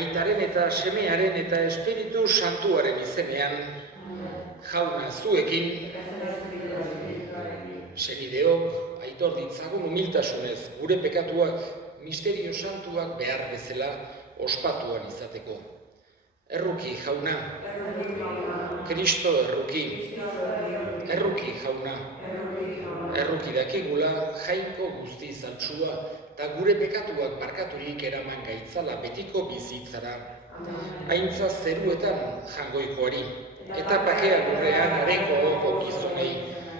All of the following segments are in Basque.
Aitaren eta semearen eta Espiritu Santuaren izenean, jauna zuekin, senideok, aitor ditzagun humiltasunez gure pekatuak, misterio santuak behar bezala ospatuan izateko. Erruki jauna, Kristo erruki, erruki jauna, erruki dakigula jainko guzti zantzua eta gure pekatuak barkaturik eraman gaitzala betiko bizitzara. Aintza zeruetan jangoikoari, eta pakea lurrean areko oko gizonei,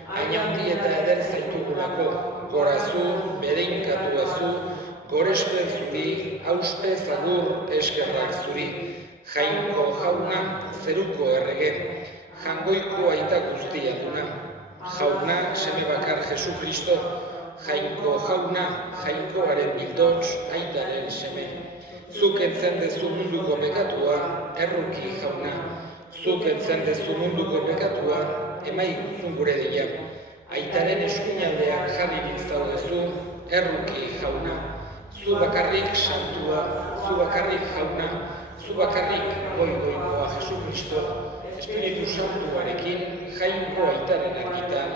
ainaundi eta eder zaitugulako, gorazu, bereinkatu azu, gorespen zuri, auspe zagur eskerrak zuri, jainko jauna, zeruko errege, jangoiko aita guztia duna, jauna, seme bakar Jesu Kristo, jainko jauna, jainkoaren bildots, aitaren seme. Zuk entzen dezu munduko pekatua, erruki jauna. Zuk entzen dezu munduko pekatua, emai guzun gure deia. Aitaren eskuinaldean jarri zaudezu, erruki jauna. Zu bakarrik santua, zu bakarrik jauna, zu bakarrik goikoa Jesu Kristo, Espiritu Santuarekin, jainko aitaren argitan.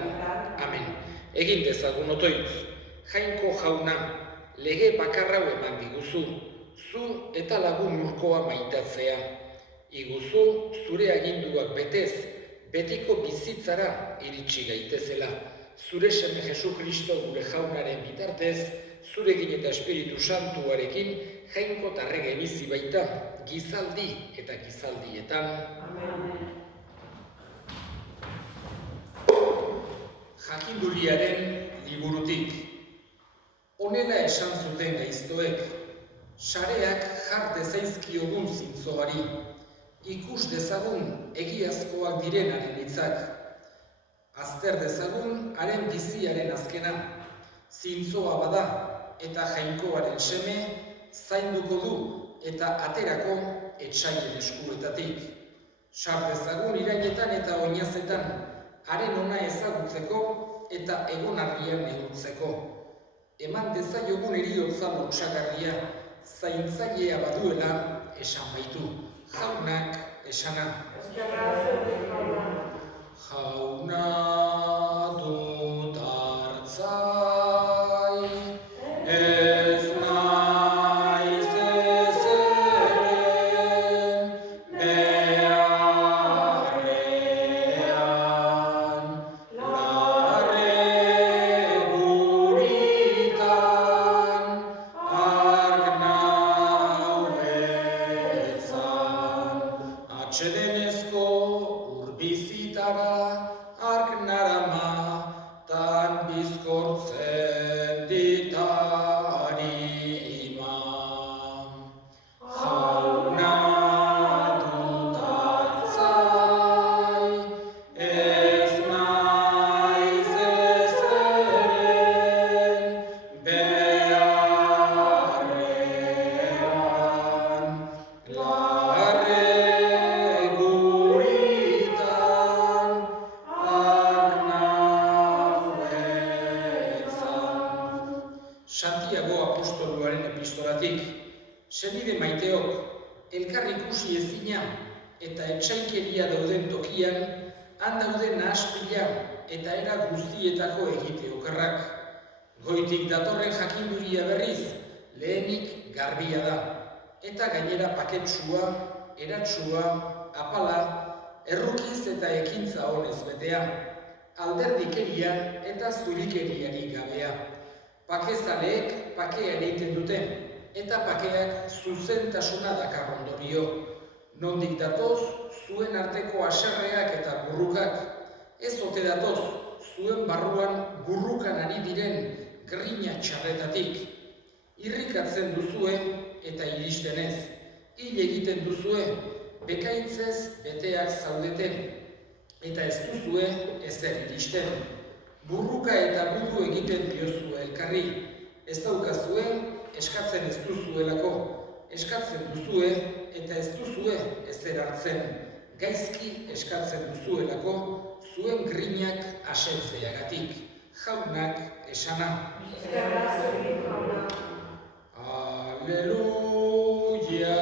Amen. Egin dezagun otoitz, jainko jauna, lege bakarrau eman diguzu, zu eta lagun urkoa maitatzea. Iguzu zure aginduak betez, betiko bizitzara iritsi gaitezela. Zure seme Jesu Kristo gure jaunaren bitartez, zurekin eta Espiritu Santuarekin, jainko tarrege bizi baita, gizaldi eta gizaldietan. Amen. Jakinduriaren liburutik. Honela esan zuten gaiztoek, sareak jar dezaizkiogun zintzoari, ikus dezagun egiazkoak direnaren hitzak, azter dezagun haren biziaren azkena, zintzoa bada eta jainkoaren seme, zainduko du eta aterako etsaien eskuetatik. Sar dezagun irainetan eta oinazetan, haren ona ezagutzeko eta egonarrian neurtzeko. Eman dezaiogun heriotza lotsagarria, zaintzailea baduela esan baitu, jaunak esana. Jauna dut hartzai, ez naiz ezeren beharrean, larre guritan, ark nauetzan, atsedenezko urbizitara, ark narama, tan bizkortzen ditari iman. Jauna dut hartzai, ez naiz ezeren beharrean, larre guritan, ark nauetzan. Santiago apostoluaren epistolatik, senide maiteok, elkar ikusi ezina eta etsaikeria dauden tokian, han dauden nahaspila eta era guztietako egite okerrak. Goitik datorren jakinduria berriz, lehenik garbia da, eta gainera paketsua, eratsua, apala, errukiz eta ekintza honez betea, alderdikeria eta zurikeriari gabea. Pakezaleek pakea egiten dute, eta pakeak zuzentasuna dakar ondorio. Nondik datoz, zuen arteko haserreak eta burrukak, ez ote datoz, zuen barruan burrukan ari diren grina txarretatik. Irrikatzen duzue eta iristen ez, hil egiten duzue, bekaitzez beteak zaudeten, eta ez duzue ezer iristen. Burruka eta budu egiten diozue elkarri, ez daukazue, eskatzen ez duzuelako, eskatzen duzue eta ez duzue ezer hartzen, gaizki eskatzen duzuelako, zuen grinak asetzeagatik, jaunak esana. Aleluia.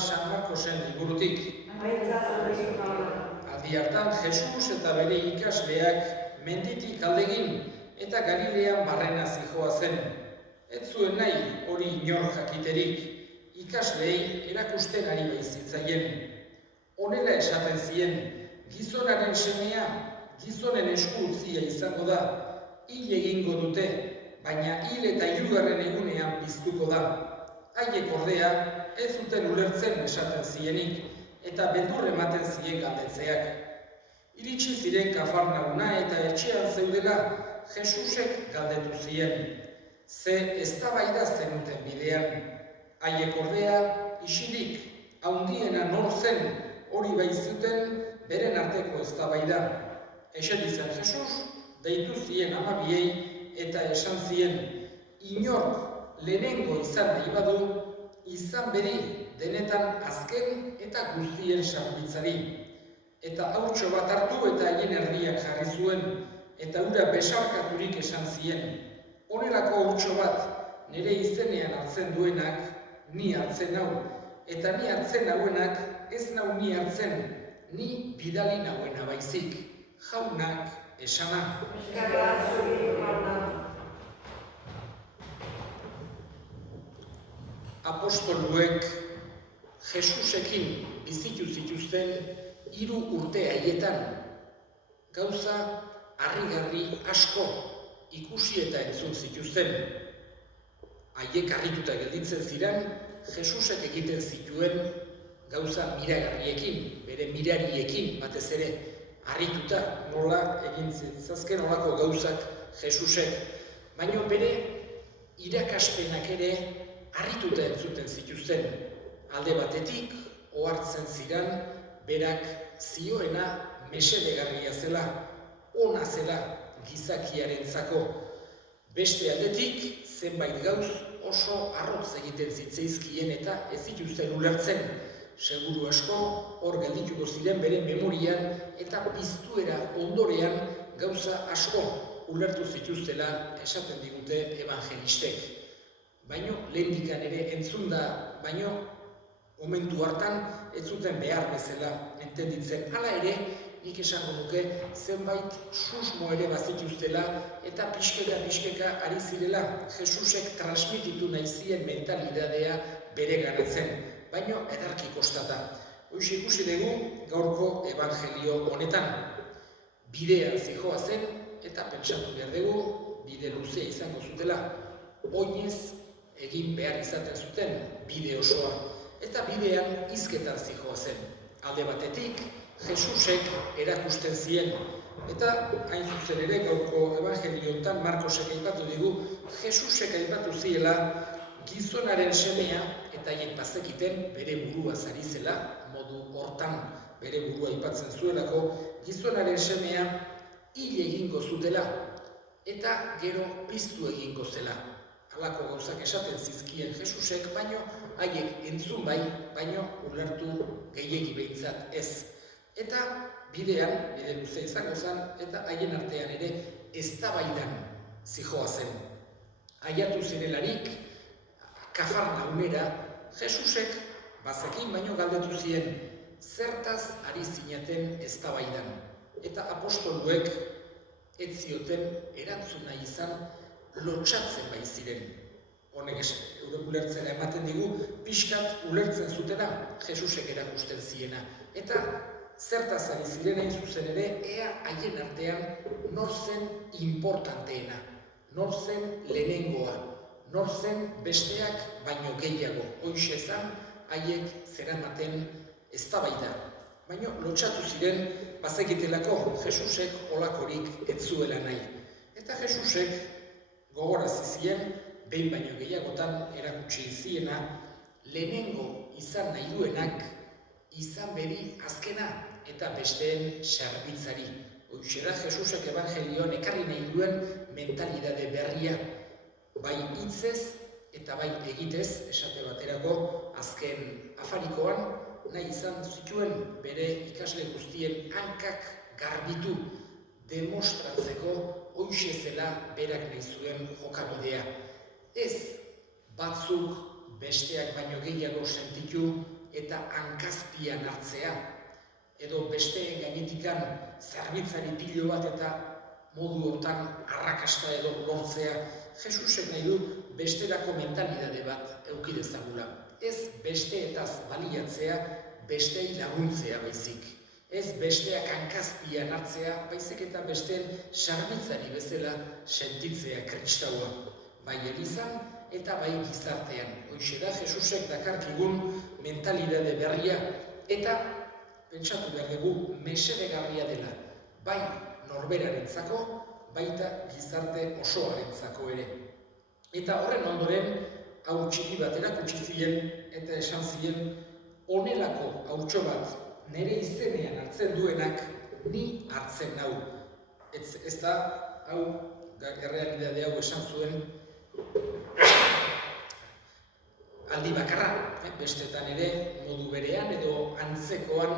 San Markosen liburutik. Aldi hartan, Jesus eta bere ikasleak menditik aldegin eta Galilean barrena zihoazen. Ez zuen nahi hori inor jakiterik, ikasleei erakusten ari baitzitzaien. Honela esaten zien, gizonaren semea, gizonen esku utzia izango da, hil egingo dute, baina hil eta 3. egunean piztuko da. Haiek ordea, ez zuten ulertzen esaten zienik, eta beldur ematen zien galdetzeak. Iritsi ziren Kafarnauna eta etxean zeudela, Jesusek galdetu zien. Ze eztabaida zenuten bidean. Haiek ordea, isilik, handiena nor zen, hori baitzuten beren arteko eztabaida. Eseri zen Jesus, deitu zien 12 eta esan zien, inork lehenengo izan nahi badu, izan beri denetan azken eta guztien sarbitzari. Eta haurtxo bat hartu eta haien erdiak jarri zuen, eta hura besarkaturik esan zien. Honelako haurtxo bat nire izenean hartzen duenak, ni hartzen nau, eta ni hartzen nauenak ez nau ni hartzen, ni bidali nauena baizik, jaunak esana. Apostoluek Jesusekin bizitu zituzten 3 urte haietan, gauza harrigarri asko ikusi eta entzun zituzten. Haiek harrituta gelditzen ziren, Jesusek egiten zituen gauza miragarriekin, bere mirariekin batez ere, harrituta nola egin zitzazken olako gauzak Jesusek. Baina bere irakaspenak ere harrituta entzuten zituzten. Alde batetik, ohartzen ziren, berak zioena mesedegarria zela, ona zela gizakiarentzako. Beste aldetik, zenbait gauz oso arrotz egiten zitzaizkien eta ez zituzten ulertzen. Seguru asko, hor geldituko ziren bere memorian eta piztuera ondorean gauza asko ulertu zituztela esaten digute evangelistek. Baino, lehendikan ere entzunda, baino, momentu hartan ez zuten behar bezala entenditzen. Hala ere, nik esango nuke zenbait susmo ere bazituztela eta pixkeka ari zirela Jesusek transmititu nahi zien mentalidadea bere ganatzen, baino edarki kostata. Hoxe ikusi dugu gaurko evangelio honetan. Bidean zihoazen eta pentsatu behar dugu bide luzea izango zutela. Oinez egin behar izaten zuten bide osoa. Eta bidean hizketan zihoazen. Alde batetik, Jesusek erakusten zien. Eta hain zuzen ere gaurko evangelioetan Markosek aipatu digu, Jesusek aipatu ziela gizonaren semea eta haien bazekiten bere burua ari zela, modu hortan bere burua aipatzen zuelako, gizonaren semea hil egingo zutela eta gero piztu egingo zela. Halako gauzak esaten zizkien Jesusek, baino haiek entzun bai, baino ulertu gehiegi behintzat ez. Eta bidean, bide luze izango zen, eta haien artean ere eztabaidan zihoazen. Aiatu zirelarik, Kafarnaunera, Jesusek bazekin baino galdetu zien, zertaz ari zinaten eztabaidan. Eta apostoluek ez zioten erantzuna izan lotsatzen bai ziren. Honek eurek ulertzera ematen digu, pixkat ulertzen zutena Jesusek erakusten ziena. Eta zertaz ari ziren hain zuzen ere, ea haien artean nor zen importanteena, nor zen lehenengoa, nor zen besteak baino gehiago. Hoixe zan, haiek zeramaten eztabaida. Baina lotsatu ziren, bazekitelako Jesusek olakorik ez zuela nahi. Eta Jesusek gogorazi zien, behin baino gehiagotan erakutsi ziena, lehenengo izan nahi duenak, izan beri azkena eta besteen sarbitzari. Hoixera Jesusek evangelioan ekarri nahi duen mentalidade berria, bai hitzez eta bai egitez, esate baterako azken afarikoan, nahi izan zituen bere ikasle guztien hankak garbitu, demostratzeko hoixe zela berak nahi zuen jokabidea. Ez batzuk besteak baino gehiago sentitu eta hankazpian hartzea, edo besteen gainetikan zerbitzari pilo bat eta modu hortan arrakasta edo lortzea. Jesusek nahi du besterako mentalidade bat eduki dezagula. Ez besteetaz baliatzea, bestei laguntzea baizik. Ez besteak hankazpian hartzea, baizik eta besteen sarbitzari bezala sentitzea kristaua. Bai elizan eta bai gizartean. Hoixe da Jesusek dakarkigun mentalidade berria eta pentsatu behar dugu mesedegarria dela. Bai norberarentzako, baita gizarte osoarentzako ere. Eta horren ondoren, hau txiki bat erakutsi zien eta esan zien, honelako hautso bat nire izenean hartzen duenak ni hartzen nau. Ez da, hau, errealidade hau esan zuen aldi bakarra, bestetan ere modu berean edo antzekoan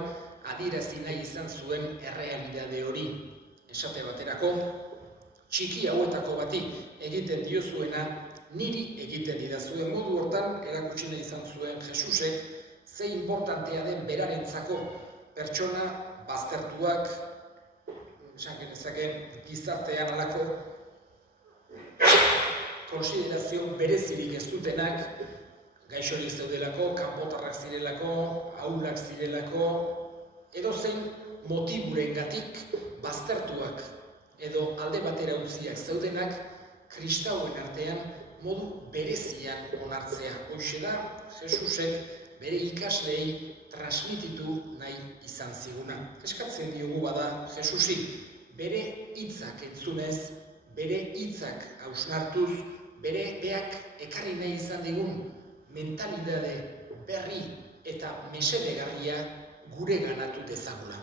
adierazi nahi izan zuen errealidade hori. Esate baterako, txiki hauetako bati egiten diozuena, niri egiten didazuen modu hortan erakutsi nahi izan zuen Jesusek ze importantea den berarentzako pertsona baztertuak, esan genezake gizartean alako konsiderazio berezirik ez dutenak, gaixorik zeudelako, kanpotarrak zirelako, ahulak zirelako, edozein motiburengatik baztertuak edo alde batera utziak zeudenak kristauen artean modu berezian onartzea. Hoxe da, Jesusek bere ikasleei transmititu nahi izan ziguna. Eskatzen diogu bada Jesusi, bere hitzak entzunez, bere hitzak hausnartuz, bere beak ekarri nahi izan digun mentalidade berri eta mesedegarria gure ganatu dezagula.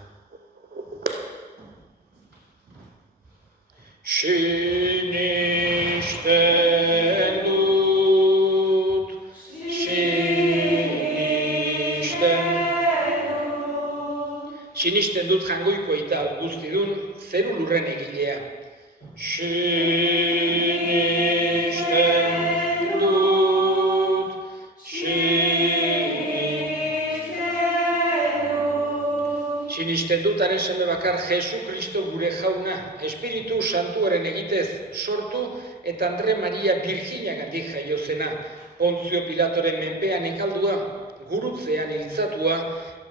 Sinisten dut jangoiko eta guztidun zeru lurren egilea. Sinisten dut are seme bakar Jesu Kristo gure jauna, Espiritu Santuaren egitez sortu eta Andre Maria Virginiagatik jaio zena, Pontzio Pilatoren menpean ikaldua, gurutzean hiltzatua,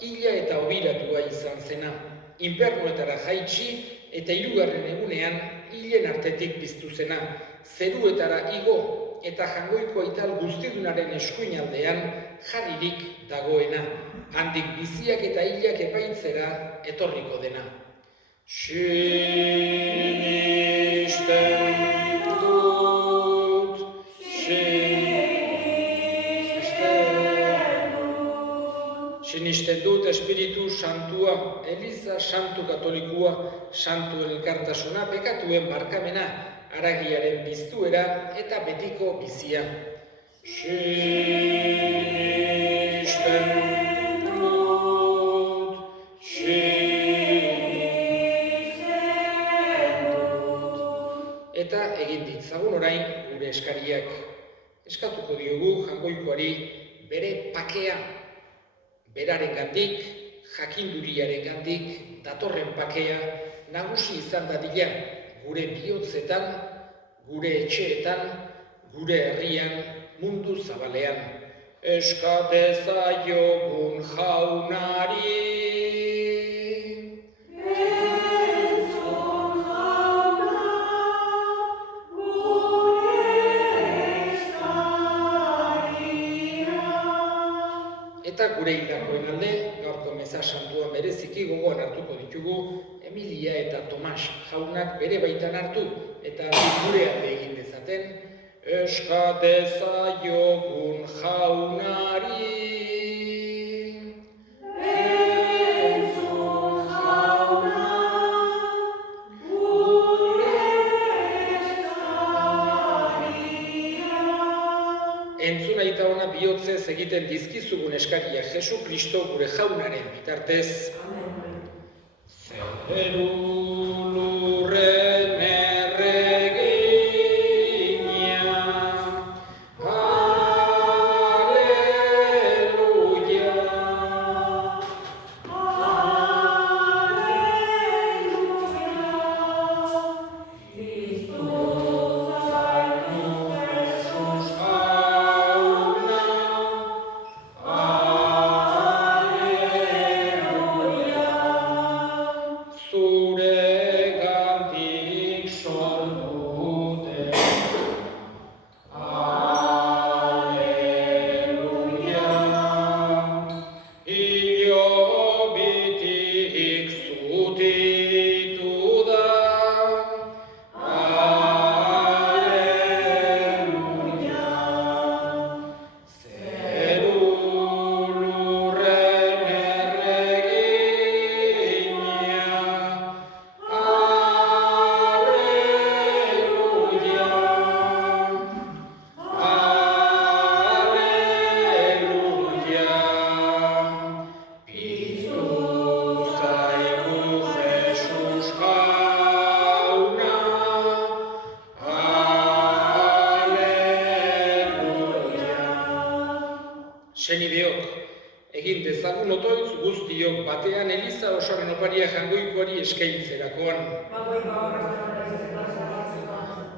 hila eta obiratua izan zena. Infernuetara jaitsi eta 3. egunean hilen artetik piztu zena, zeruetara igo eta jangoiko aital guztidunaren eskuinaldean jarririk dagoena, handik biziak eta hilak epaitzera etorriko dena. Sinisten dut Espiritu Santua, Eliza Santu Katolikua, Santu Elkartasuna, pekatuen barkamena, haragiaren piztuera eta betiko bizia. Eta egin ditzagun orain gure eskariak. Eskatuko diogu jangoikoari bere pakea, berarengandik, jakinduriarengandik, datorren pakea nagusi izan dadila gure bihotzetan, gure etxeetan, gure herrian, mundu zabalean. Eska dezaiogun jaunari. Eta gure hildakoen alde, gaurko meza santuan bereziki gogoan hartuko ditugu Emilia eta Tomas jaunak bere baitan hartu eta gure alde egin dezaten. Eska dezaiogun jaunari. Entzun jauna, gure eskaria. Entzun aita ona bihotzez egiten dizkizugun eskaria Jesu Kristo gure jaunaren bitartez. Zeru lurren erregina, are Senideok, egin dezagun otoitz guztiok batean Eliza osoaren oparia Jangoikoari eskaintzerakoan.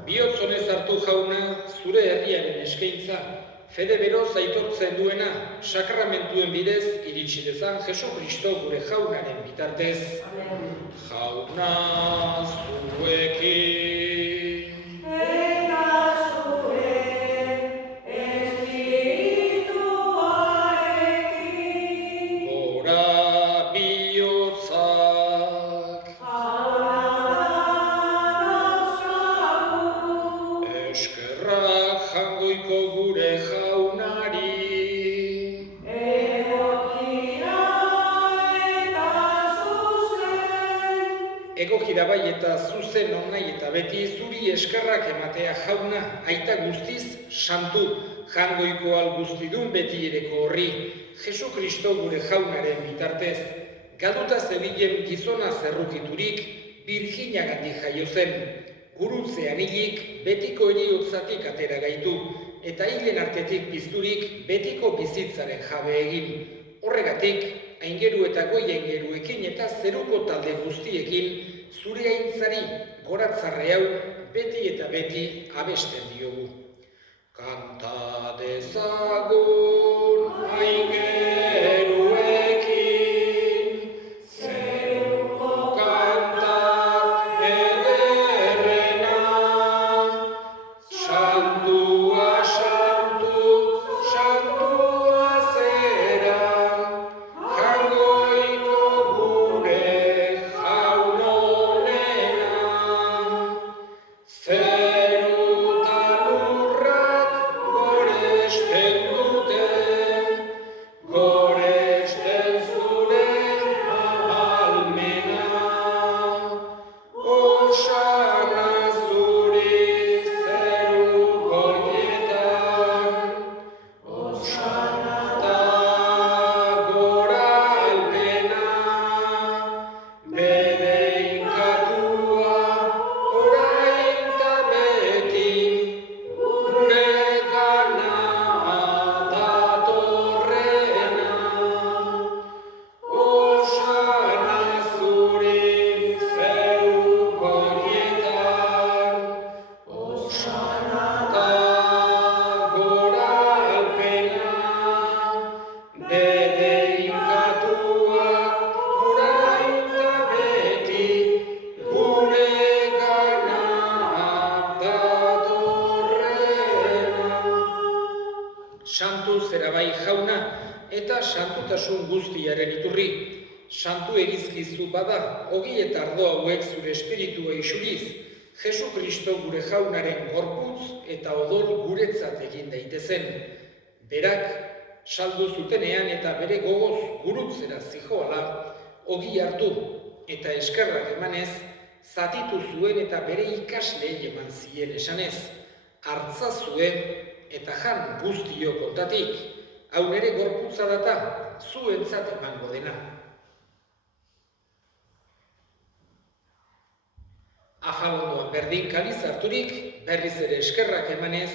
Bihotz honez hartu jauna, zure herriaren eskaintza, fede beroz aitortzen duena, sakramentuen bidez iritsi dezan Jesu Kristo gure jaunaren bitartez. Jauna zuekin. Egokira bai eta zuzen onai eta beti zuri eskerrak ematea jauna, aita guztiz santu, Jangoiko guztidun beti ereko horri, Jesu Kristo gure jaunaren bitartez, gaduta zebilen gizona zerrukiturik, Birjinagandik jaio zen, gurutzean hilik betiko heriotzatik atera gaitu, eta hilen artetik pizturik betiko bizitzaren jabe egin. Horregatik, aingeru eta goi aingeruekin eta zeruko talde guztiekin, zure aintzari goratzarre hau beti eta beti abesten diogu. Kanta dezagun aingeruekin, zeruko kanta ederrena, santua, santu, santua zera, Jangoiko gure jaunonena. Zerutan urrak goresten dute, goresten zure ahalmena. Osana zuri zeruko hietan, osana da goralpena, bere inkatua orain ta beti, gure gana datorrena. Osana zuri zeruko hietan, osana da goralpena, bere inkatua orain ta beti, gure gana datorrena. Santu zera bai jauna, eta santutasun guztiaren iturri. Santu egizkizu bada, ogi eta ardo hauek zure espiritua isuriz, Jesu Kristo gure jaunaren gorputz eta odol guretzat egin daitezen. Berak, saldu zutenean eta bere gogoz gurutzera zijoala, ogi hartu eta eskerrak emanez, zatitu zuen eta bere ikasleei eman zien esanez, hartzazue eta jan guztiok ontatik, hau nere gorputza data, zuentzat emango dena. Afalondoan berdin kaliz harturik, berriz ere eskerrak emanez,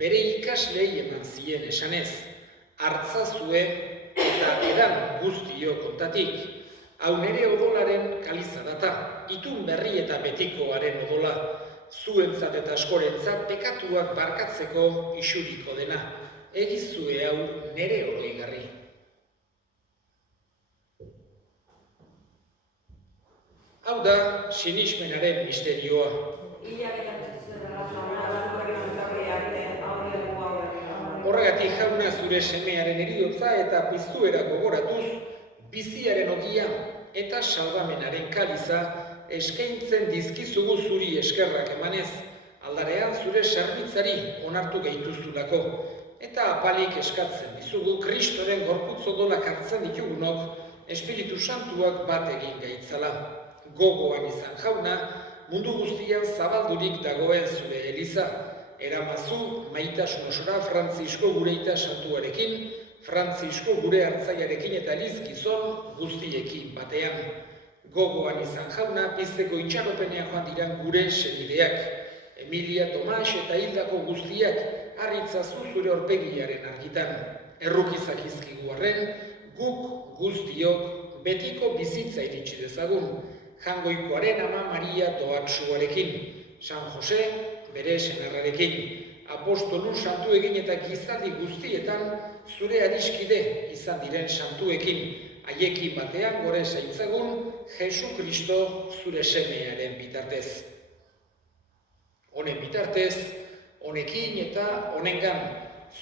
bere ikasleei eman zien esanez, hartzazue eta edan guztiok ontatik, hau nere odolaren kaliza data, itun berri eta betikoaren odola, zuentzat eta askorentzat pekatuak barkatzeko isuriko dena, egizue hau nere oroigarri. Hau da sinismenaren misterioa. Horregatik jauna zure semearen heriotza eta piztuera gogoratuz, biziaren ogia eta salbamenaren kaliza eskaintzen dizkizugu zuri eskerrak emanez, aldarean zure zerbitzari onartu gaituztulako, eta apalik eskatzen dizugu Kristoren gorputz odolak hartzen ditugunok, Espiritu Santuak bat egin gaitzala. Gogoan izan jauna, mundu guztian zabaldurik dagoen zure Eliza, eramazu maitasun osora Frantzisko gure ita santuarekin, Frantzisko gure hartzaiarekin eta Elizgizon guztiekin batean. Gogoan izan jauna, pizteko itxaropenean joan diran gure senideak, Emilia, Tomas eta hildako guztiak harritzazu zure aurpegiaren argitan. errukizak izkigu arren, guk guztiok betiko bizitza iritsi dezagun, Jangoikoaren ama Maria doatsuarekin, San Jose bere senarrarekin, apostolu santuekin eta gizaldi guztietan zure adiskide izan diren santuekin, haiekin batean gore zaitzagun Jesu Kristo zure semearen bitartez. Honen bitartez, honekin eta honengan,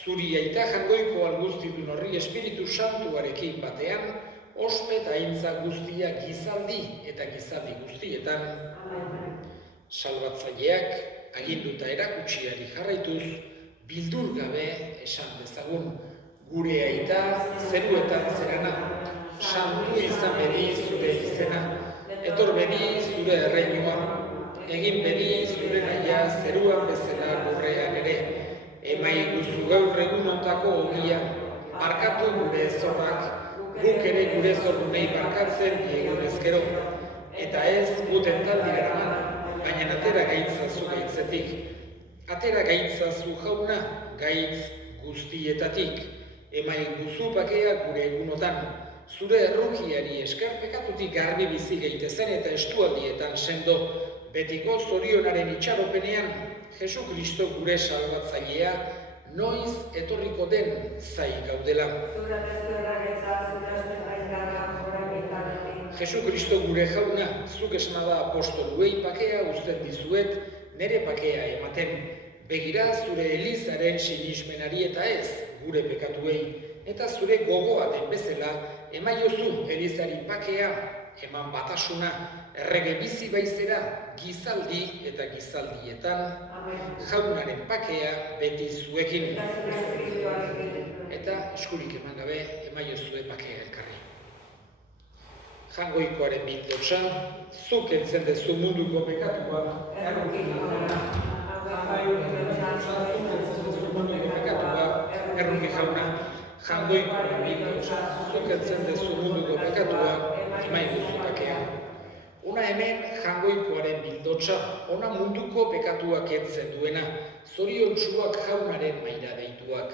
zuri aita Jangoiko alguztidun horri Espiritu Santuarekin batean, ospe eta aintza guztia gizaldi eta gizaldi guztietan, salbatzaileak aginduta erakutsiari jarraituz, bildur gabe esan dezagun, gure aita zeruetan zerana, santu izan bedi zure izena, etor bedi zure erreinua, egin bedi zure naia zeruan bezala gurrean ere, emai guzu gaur egunotako ogia, barkatu gure zorrak, guk ere gure zorrunei barkatzen diegun ezkero, eta ez guten taldiraraman, baina atera gaitzazu gaitzetik. Atera gaitzazu jauna gaitz guztietatik, emai guzu bakea gure egunotan, zure errukiari esker pekatutik garbi bizi gaitezen eta estualdietan sendo, betiko zorionaren itxaropenean, Jesu Kristo gure salbatzailea, noiz etorriko den zai gaudela. Jesu Kristo gure jauna, zuk esana da apostoluei pakea uzten dizuet, nere pakea ematen. Begira zure Elizaren sinismenari eta ez gure pekatuei, eta zure gogoa den bezala, emaiozu Elizari pakea, eman batasuna, errege bizi baizera, gizaldi eta gizaldietan, jaunaren pakea beti zuekin. Eta eskurik eman gabe, emaiozue pakea elkarri. Jangoikoaren bildotsa, zuk entzen dezu munduko pekatua, erruki jauna, Jangoikoaren bildotsa, zuk entzen dezu munduko pekatua, emaiguzu pakea. Ona hemen Jangoikoaren bildotsa, ona munduko pekatuak entzen duena, zoriontsuak jaunaren maira deituak.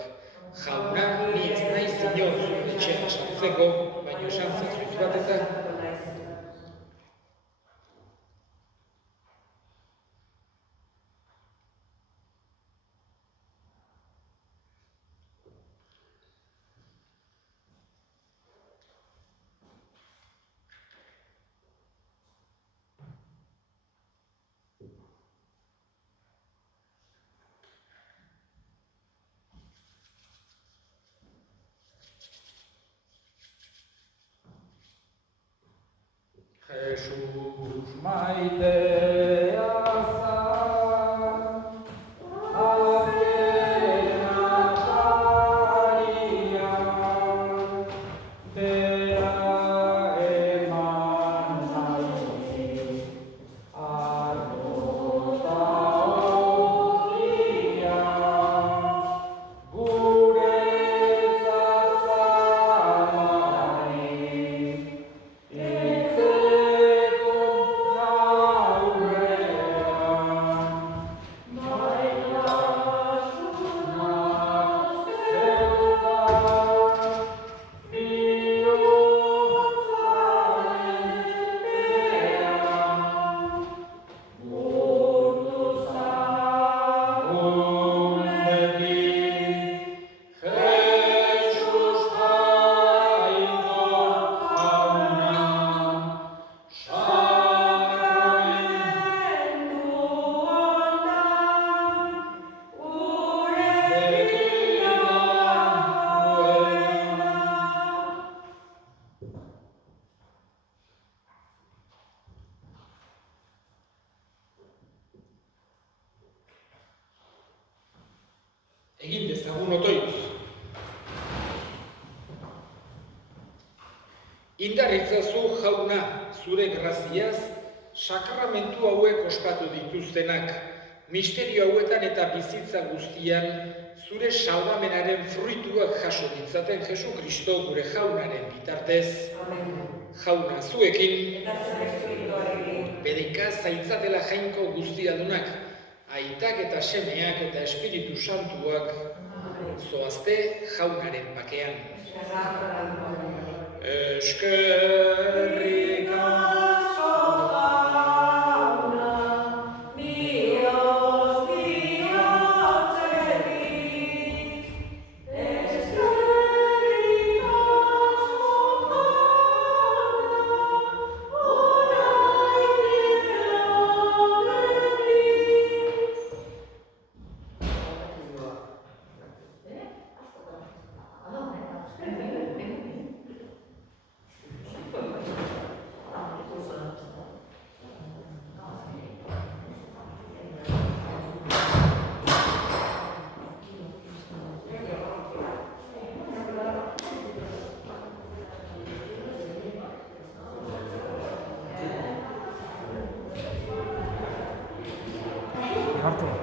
Jauna, ni ez naiz inor zure etxean sartzeko, baina esan zazuz bat eta Jesus maitea zan, azkena jaria, bera eman nahi, arrota horria, gure zazamari, egin dezagun otoitz. Indarritzazu jauna zure graziaz, sakramentu hauek ospatu dituztenak, misterio hauetan eta bizitza guztian, zure salvamenaren fruituak jaso ditzaten Jesu Kristo gure jaunaren bitartez. Jauna zuekin, bedika zaitzatela jainko guztiadunak, aitak eta semeak eta Espiritu Santuak, zoazte jaunaren bakean. Eskerrik asko jauna, bihotz bihotzetik. Eskerrik asko jauna, orain Arte.